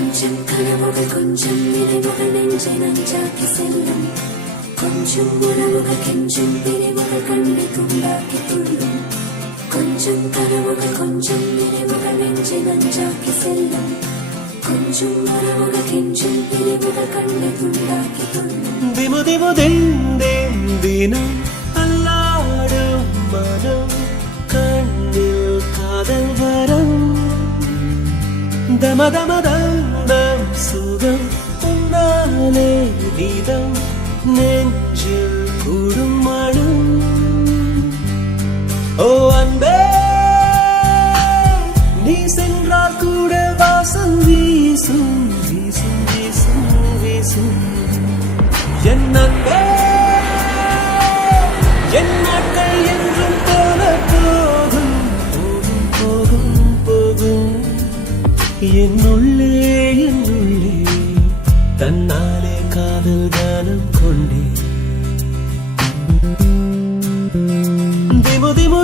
கொஞ்சம் கனவுகள் கொஞ்சம் நினைவுகள் நெஞ்சை நஞ்சாக்கி செல்லும் கொஞ்சம் உறவுகள் கெஞ்சும் பிரிவுகள் கண்ணை துண்டாக்கி துள்ளும் கொஞ்சம் கனவுகள் கொஞ்சம் நினைவுகள் நெஞ்சை நஞ்சாக்கி செல்லும் கொஞ்சம் உறவுகள் கெஞ்சும் பிரிவுகள் கண்ணை துண்டாக்கி துள்ளும் திமு திமு தினம் அல்லாடும் மனம் கண்ணில் காதல் வரம் தம தம தம் சுகம் உன்னாலே வீதம் நெஞ்சில் கூடும் மனம் ஓ அன்பே நீ சென்றால் கூட வாசம் வீசும் வீசும் வீசும் வீசும் என் அன்பே என் நாட்கள் என்றும் போல போகும் போகும் போகும் போகும் என்னுள்ளே தன்னாலே காதல் கானம் கொண்டே திமு திமு